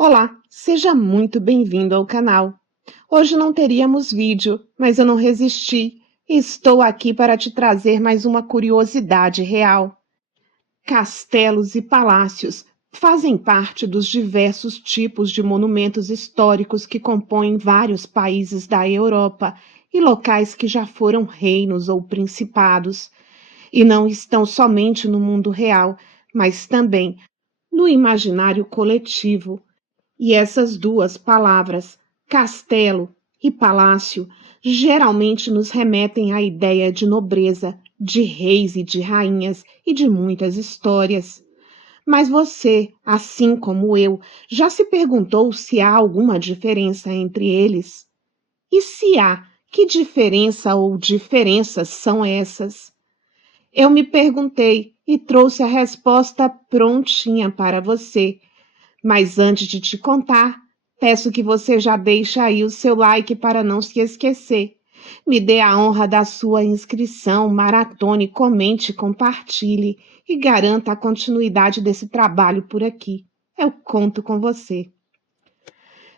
Olá, seja muito bem-vindo ao canal. Hoje não teríamos vídeo, mas eu não resisti e estou aqui para te trazer mais uma curiosidade real. Castelos e palácios fazem parte dos diversos tipos de monumentos históricos que compõem vários países da Europa e locais que já foram reinos ou principados, e não estão somente no mundo real, mas também no imaginário coletivo. E essas duas palavras, castelo e palácio, geralmente nos remetem à ideia de nobreza, de reis e de rainhas e de muitas histórias. Mas você, assim como eu, já se perguntou se há alguma diferença entre eles? E se há, que diferença ou diferenças são essas? Eu me perguntei e trouxe a resposta prontinha para você. Mas antes de te contar, peço que você já deixe aí o seu like para não se esquecer. Me dê a honra da sua inscrição, maratone, comente, compartilhe e garanta a continuidade desse trabalho por aqui. Eu conto com você.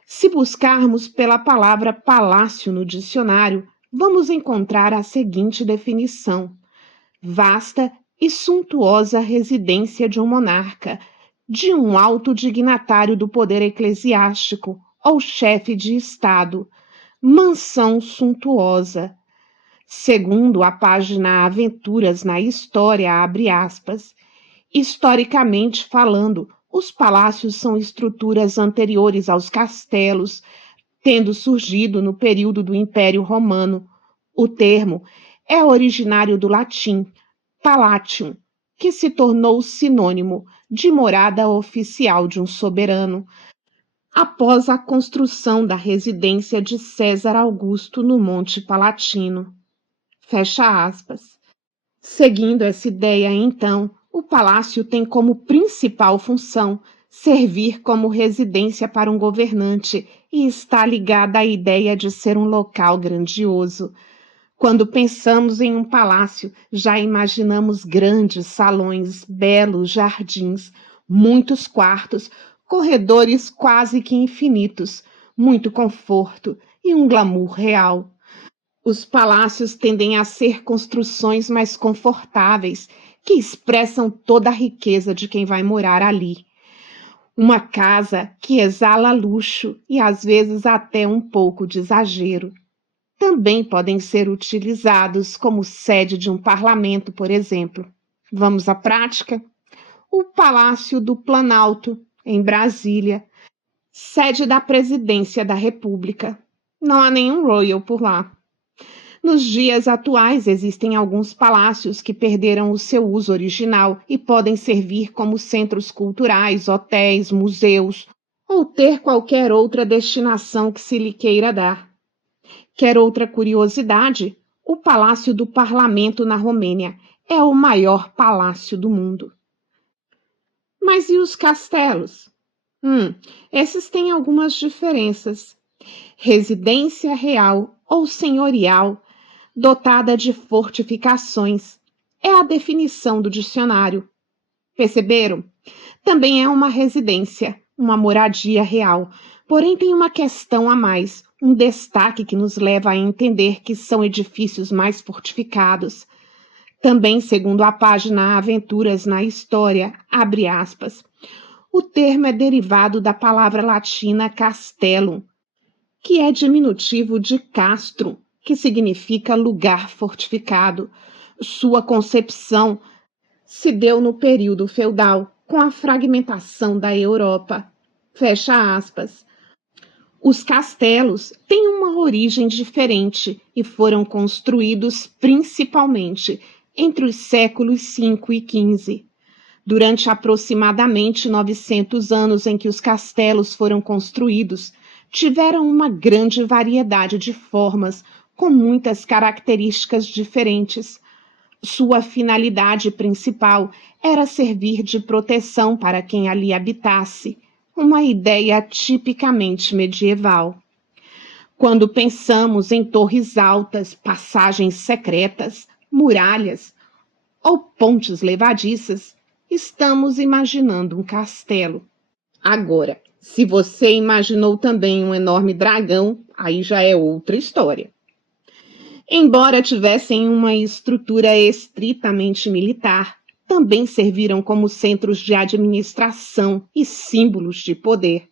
Se buscarmos pela palavra palácio no dicionário, vamos encontrar a seguinte definição: vasta e suntuosa residência de um monarca, de um alto dignatário do poder eclesiástico ou chefe de Estado, mansão suntuosa. Segundo a página Aventuras na História, abre aspas, historicamente falando, os palácios são estruturas anteriores aos castelos, tendo surgido no período do Império Romano. O termo é originário do latim palatium, que se tornou sinônimo de morada oficial de um soberano, após a construção da residência de César Augusto no Monte Palatino. Fecha aspas. Seguindo essa ideia, então, o palácio tem como principal função servir como residência para um governante e está ligada à ideia de ser um local grandioso. Quando pensamos em um palácio, já imaginamos grandes salões, belos jardins, muitos quartos, corredores quase que infinitos, muito conforto e um glamour real. Os palácios tendem a ser construções mais confortáveis, que expressam toda a riqueza de quem vai morar ali. Uma casa que exala luxo e às vezes até um pouco de exagero. Também podem ser utilizados como sede de um parlamento, por exemplo. Vamos à prática? O Palácio do Planalto, em Brasília, sede da Presidência da República. Não há nenhum royal por lá. Nos dias atuais, existem alguns palácios que perderam o seu uso original e podem servir como centros culturais, hotéis, museus ou ter qualquer outra destinação que se lhe queira dar. Quer outra curiosidade? O Palácio do Parlamento na Romênia é o maior palácio do mundo. Mas e os castelos? Esses têm algumas diferenças. Residência real ou senhorial, dotada de fortificações, é a definição do dicionário. Perceberam? Também é uma residência, uma moradia real, porém tem uma questão a mais, um destaque que nos leva a entender que são edifícios mais fortificados. Também, segundo a página Aventuras na História, abre aspas, o termo é derivado da palavra latina castellum, que é diminutivo de castrum, que significa lugar fortificado. Sua concepção se deu no período feudal, com a fragmentação da Europa. Fecha aspas. Os castelos têm uma origem diferente e foram construídos principalmente entre os séculos V e XV. Durante aproximadamente 900 anos em que os castelos foram construídos, tiveram uma grande variedade de formas, com muitas características diferentes. Sua finalidade principal era servir de proteção para quem ali habitasse, uma ideia tipicamente medieval. Quando pensamos em torres altas, passagens secretas, muralhas ou pontes levadiças, estamos imaginando um castelo. Agora, se você imaginou também um enorme dragão, aí já é outra história. Embora tivessem uma estrutura estritamente militar, também serviram como centros de administração e símbolos de poder.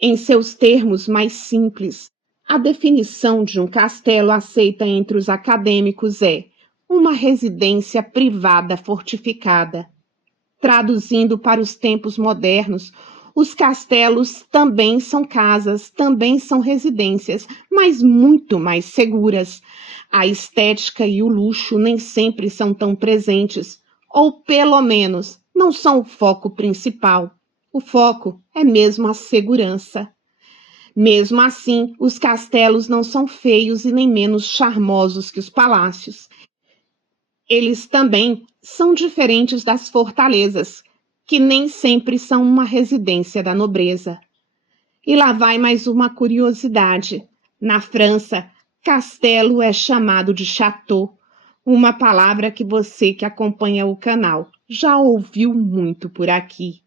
Em seus termos mais simples, a definição de um castelo aceita entre os acadêmicos é uma residência privada fortificada. Traduzindo para os tempos modernos, os castelos também são casas, também são residências, mas muito mais seguras. A estética e o luxo nem sempre são tão presentes, ou pelo menos não são o foco principal. O foco é mesmo a segurança. Mesmo assim, os castelos não são feios e nem menos charmosos que os palácios. Eles também são diferentes das fortalezas, que nem sempre são uma residência da nobreza. E lá vai mais uma curiosidade. Na França, castelo é chamado de château, uma palavra que você que acompanha o canal já ouviu muito por aqui.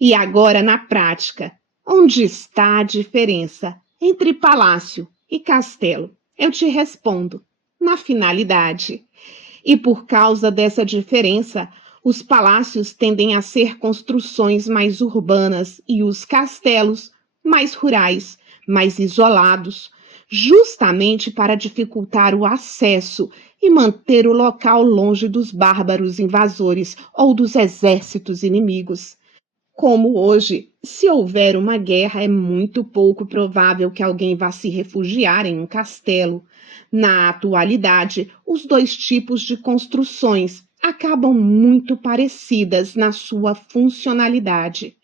E agora, na prática, onde está a diferença entre palácio e castelo? Eu te respondo: na finalidade. E por causa dessa diferença, os palácios tendem a ser construções mais urbanas e os castelos mais rurais, mais isolados, justamente para dificultar o acesso e manter o local longe dos bárbaros invasores ou dos exércitos inimigos. Como hoje, se houver uma guerra, é muito pouco provável que alguém vá se refugiar em um castelo. Na atualidade, os dois tipos de construções acabam muito parecidas na sua funcionalidade.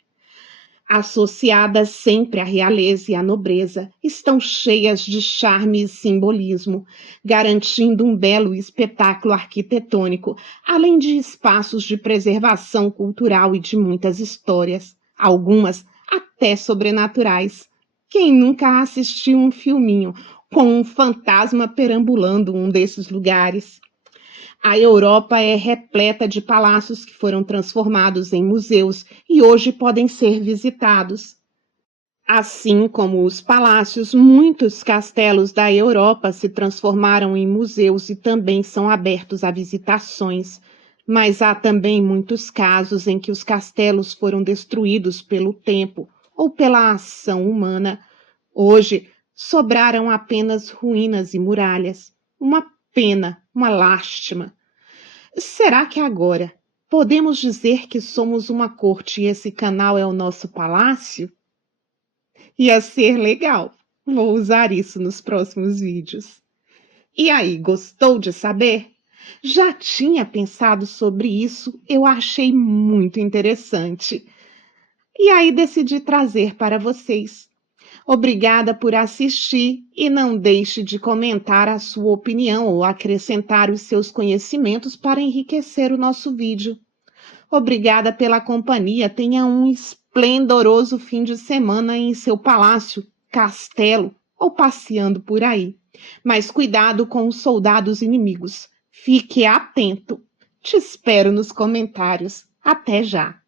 Associadas sempre à realeza e à nobreza, estão cheias de charme e simbolismo, garantindo um belo espetáculo arquitetônico, além de espaços de preservação cultural e de muitas histórias, algumas até sobrenaturais. Quem nunca assistiu um filminho com um fantasma perambulando um desses lugares? A Europa é repleta de palácios que foram transformados em museus e hoje podem ser visitados. Assim como os palácios, muitos castelos da Europa se transformaram em museus e também são abertos a visitações. Mas há também muitos casos em que os castelos foram destruídos pelo tempo ou pela ação humana. Hoje, sobraram apenas ruínas e muralhas. Uma pena, uma lástima. Será que agora podemos dizer que somos uma corte e esse canal é o nosso palácio? Ia ser legal. Vou usar isso nos próximos vídeos. E aí, gostou de saber? Já tinha pensado sobre isso, eu achei muito interessante. E aí decidi trazer para vocês. Obrigada por assistir e não deixe de comentar a sua opinião ou acrescentar os seus conhecimentos para enriquecer o nosso vídeo. Obrigada pela companhia. Tenha um esplendoroso fim de semana em seu palácio, castelo ou passeando por aí. Mas cuidado com os soldados inimigos. Fique atento. Te espero nos comentários. Até já!